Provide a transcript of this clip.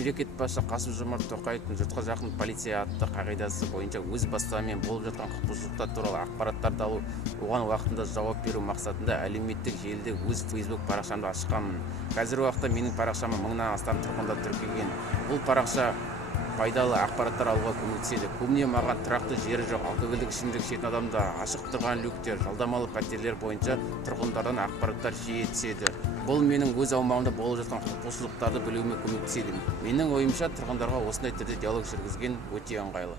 мемлекет басшысы Қасым-Жомарт Тоқаевтың жұртқа жақын полиция атты қағидасы бойынша өз бастамамен болып жатқан құқық бұзушылықтар туралы ақпараттарды алу, оған уақытында жауап беру мақсатында әлеуметтік желіде өз Facebook парақшамды ашқанмын. Қазіргі уақытта менің парақшама 1000-нан астам тұрғындар тіркелген. Бұл парақша пайдалы ақпараттар алуға көмектеседі. Көбіне маған тұрақты жері жоқ, алкогольдік ішімдік ішетін адамдар, ашық тұрған люктер, жалдамалы пәтерлер бойынша тұрғындардан ақпараттар жиі түседі. Бұл менің өз аумағымда болып жатқан құқық бұзушылықтарды білуіме көмектеседі. Менің ойымша тұрғындарға осындай түрде диалог жүргізген өте ыңғайлы.